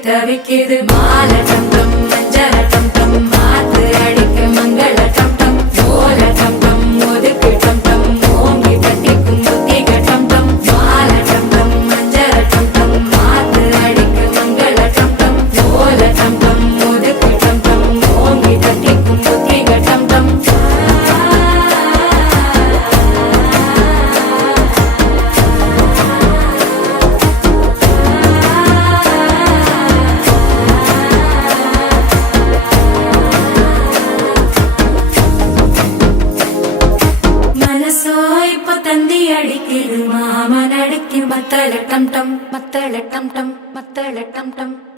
தவிக்குது மாலை டம் டம் மஞ்சள டம் டம் மாத்து அடிக்க மங்கள டம் டம் ஓல டம் டம் ஒதுக்கு டம் டம் ஓங்கி தட்டிக்கும் புத்திக டம் டம் மாலை டம் டம் மஞ்சள டம் டம் மாத்து அடிக்க மங்கள டம் டம் ஓல டம் டம் ஒதுக்கு டம் டம் ஓங்கி தட்டிக்கும் புத்திக டம் டம் மனசோ இப்ப தந்தி அடிக்குது மாமன் அடிக்கு மத்தள டம் டம் மத்தள டம் டம் மத்தள டம் டம்